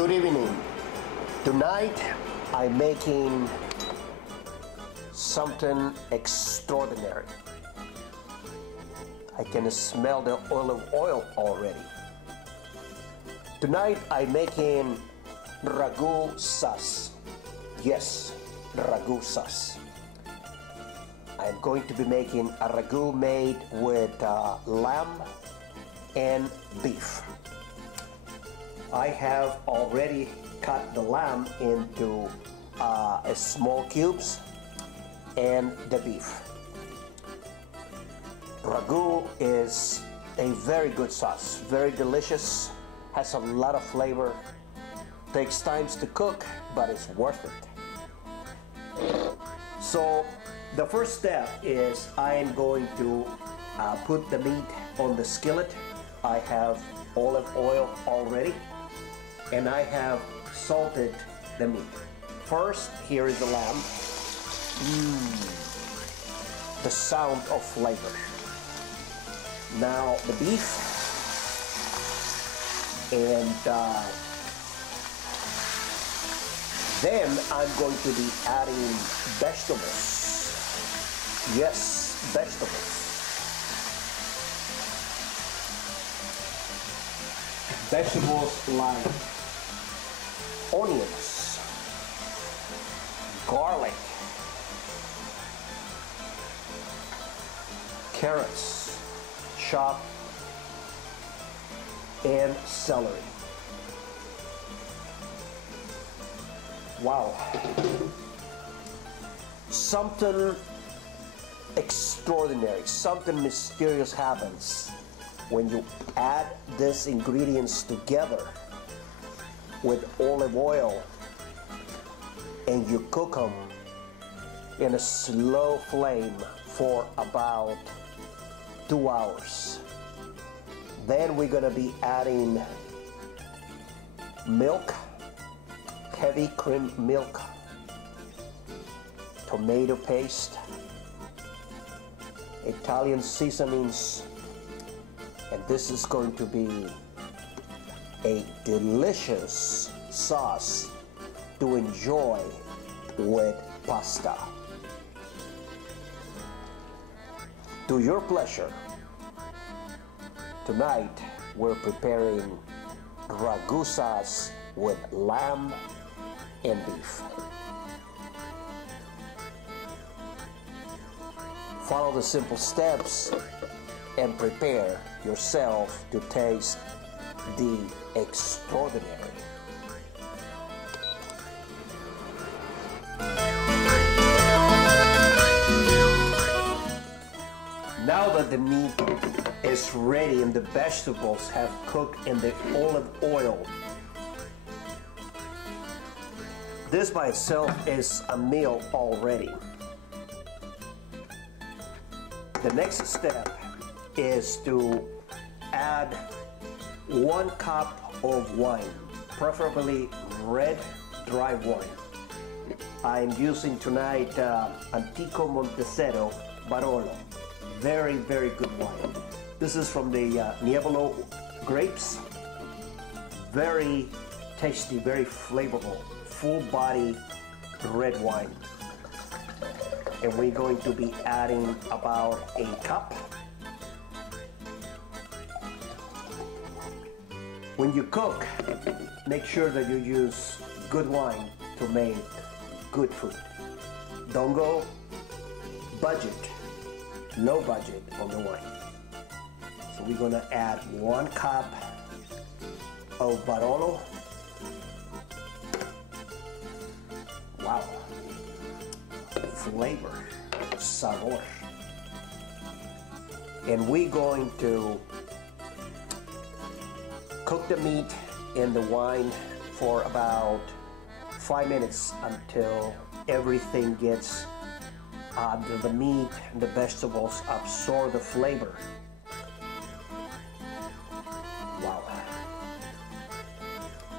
Good evening. Tonight I'm making something extraordinary. I can smell the olive oil already. Tonight I'm making ragu sauce. Yes, ragu sauce. I'm going to be making a ragu made with lamb and beef. I have already cut the lamb into small cubes and the beef. Ragu is a very good sauce, very delicious, has a lot of flavor, takes time to cook, but it's worth it. So the first step is I am going to put the meat on the skillet. I have olive oil already, and I have salted the meat. First, here is the lamb. The sound of flavor. Now the beef, and then I'm going to be adding vegetables. Yes, vegetables. Vegetables like onions, garlic, carrots, chopped, and celery. Wow. Something extraordinary, something mysterious happens when you add these ingredients together with olive oil and you cook them in a slow flame for about 2 hours. Then we're gonna be adding milk, heavy cream milk, tomato paste, Italian seasonings, and this is going to be a delicious sauce to enjoy with pasta. To your pleasure, tonight we're preparing ragu sauce with lamb and beef. Follow the simple steps and prepare yourself to taste the extraordinary. Now that the meat is ready and the vegetables have cooked in the olive oil, this by itself is a meal already. The next step is to add 1 cup of wine, preferably red dry wine. I'm using tonight Antico Montesero Barolo. Very, very good wine. This is from the Nievolo grapes. Very tasty, very flavorful, full body red wine. And we're going to be adding about 1 cup. When you cook, make sure that you use good wine to make good food. Don't go budget, low budget on the wine. So we're gonna add 1 cup of Barolo. Wow. Flavor, savor. And we're going to cook the meat in the wine for about 5 minutes until everything gets the meat and the vegetables absorb the flavor. Wow.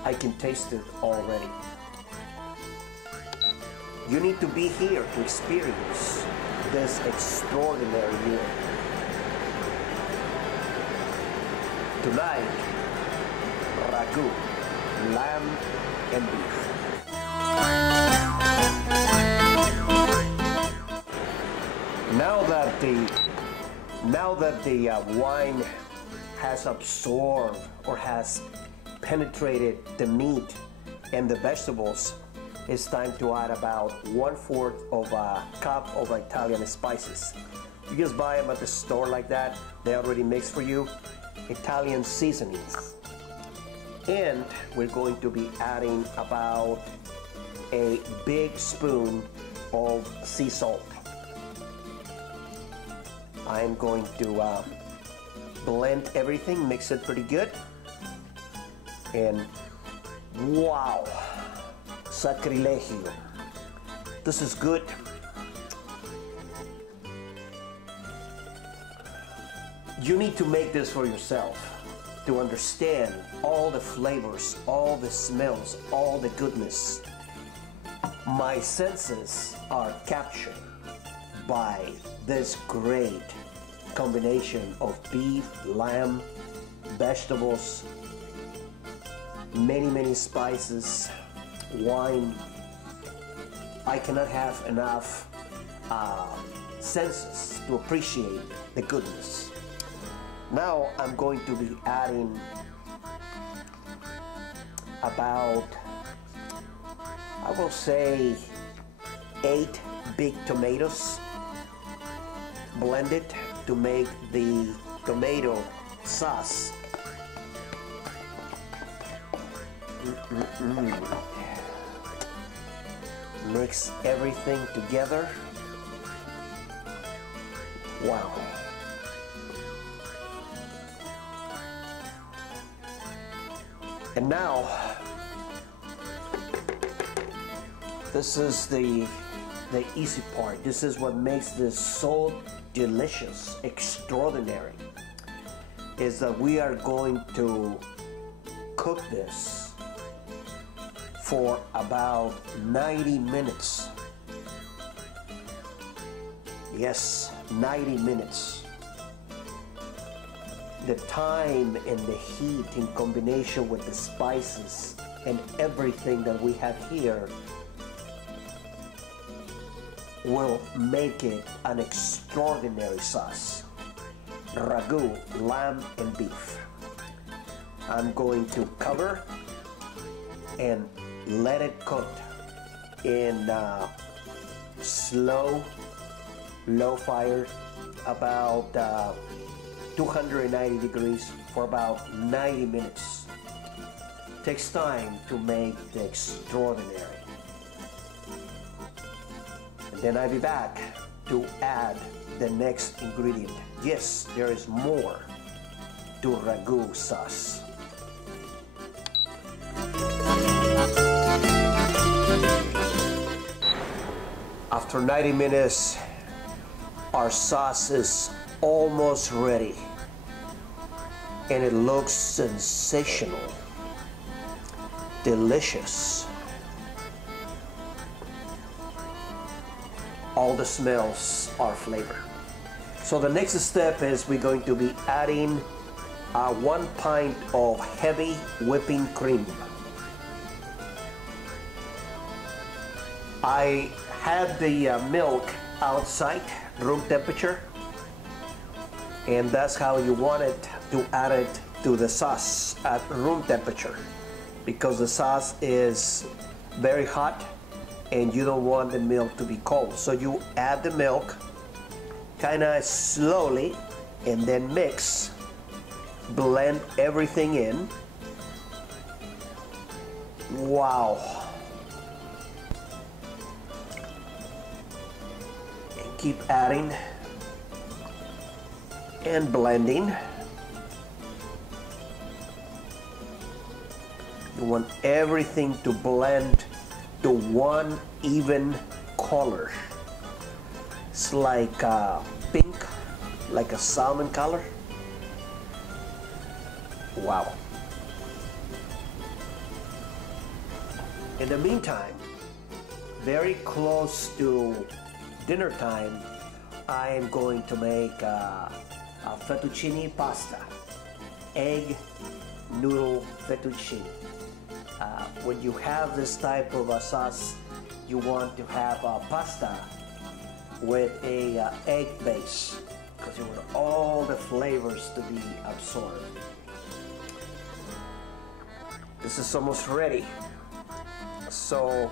I can taste it already. You need to be here to experience this extraordinary meal. Tonight, ragu lamb and beef. Now that the wine has absorbed or has penetrated the meat and the vegetables, it's time to add about 1/4 of a cup of Italian spices. You just buy them at the store like that. They already mixed for you. Italian seasonings. And we're going to be adding about a big spoon of sea salt. I'm going to blend everything, mix it pretty good. And wow, sacrilegio. This is good. You need to make this for yourself to understand all the flavors, all the smells, all the goodness. My senses are captured by this great combination of beef, lamb, vegetables, many spices, wine. I cannot have enough senses to appreciate the goodness. Now I'm going to be adding about, I will say, 8 big tomatoes blended to make the tomato sauce. Mix everything together. Wow. And now, this is the easy part. This is what makes this so delicious, extraordinary, is that we are going to cook this for about 90 minutes. Yes, 90 minutes. The thyme and the heat in combination with the spices and everything that we have here will make it an extraordinary sauce. Ragu, lamb and beef. I'm going to cover and let it cook in low fire, about 290 degrees for about 90 minutes. Takes time to make the extraordinary. And then I'll be back to add the next ingredient. Yes, there is more to ragu sauce. After 90 minutes, our sauce is almost ready, and it looks sensational, delicious. All the smells are flavor. So the next step is we're going to be adding 1 pint of heavy whipping cream. I had the milk outside room temperature, and that's how you want it to add it to the sauce at room temperature, because the sauce is very hot and you don't want the milk to be cold. So you add the milk kind of slowly and then mix, blend everything in. Wow. And keep adding and blending. You want everything to blend to one even color. It's like pink, like a salmon color. Wow. In the meantime, very close to dinner time, I am going to make a fettuccine pasta, egg noodle fettuccine. when you have this type of a sauce, you want to have a pasta with a egg base, because you want all the flavors to be absorbed. This is almost ready. So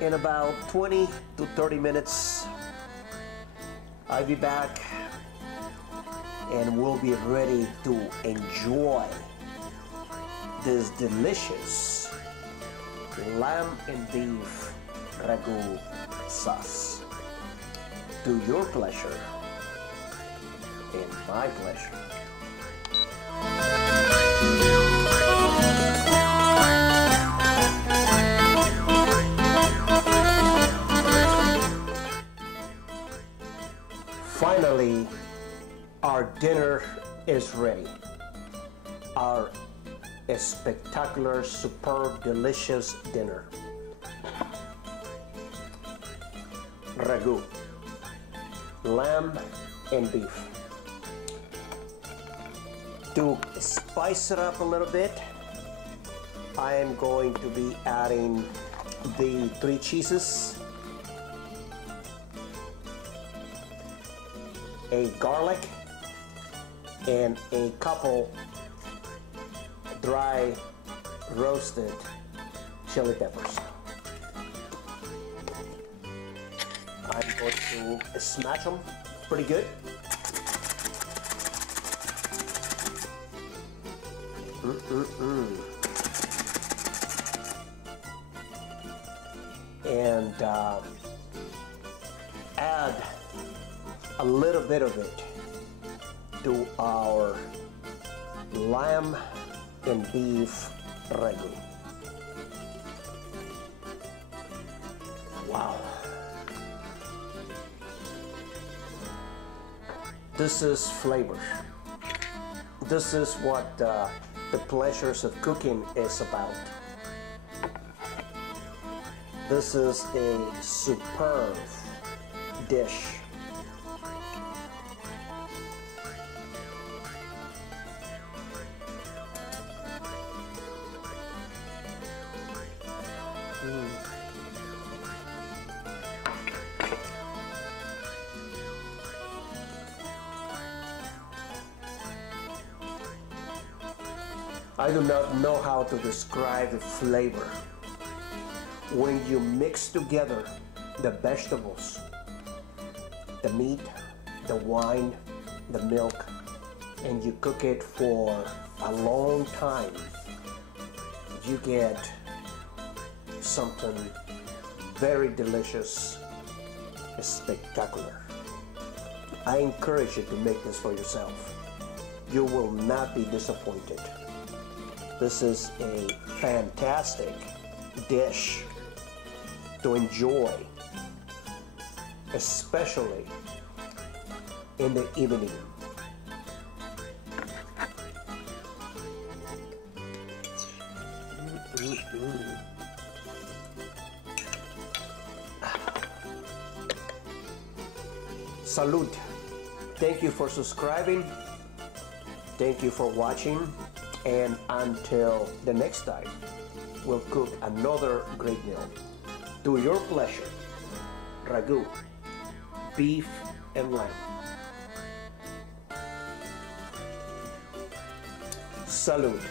in about 20 to 30 minutes, I'll be back and we'll be ready to enjoy this delicious lamb and beef ragu sauce. To your pleasure and my pleasure. Finally, our dinner is ready. Our spectacular, superb, delicious dinner. Ragu, lamb and beef. To spice it up a little bit, I am going to be adding the 3 cheeses, a garlic, and a couple dry roasted chili peppers. I'm going to smash them pretty good. And add a little bit of it to our lamb and beef ragu. Wow. This is flavor. This is what the pleasures of cooking is about. This is a superb dish. I do not know how to describe the flavor. When you mix together the vegetables, the meat, the wine, the milk, and you cook it for a long time, you get something very delicious, spectacular. I encourage you to make this for yourself. You will not be disappointed. This is a fantastic dish to enjoy, especially in the evening. Salud. Thank you for subscribing. Thank you for watching. And until the next time, we'll cook another great meal. To your pleasure, ragu, beef and lamb. Salud.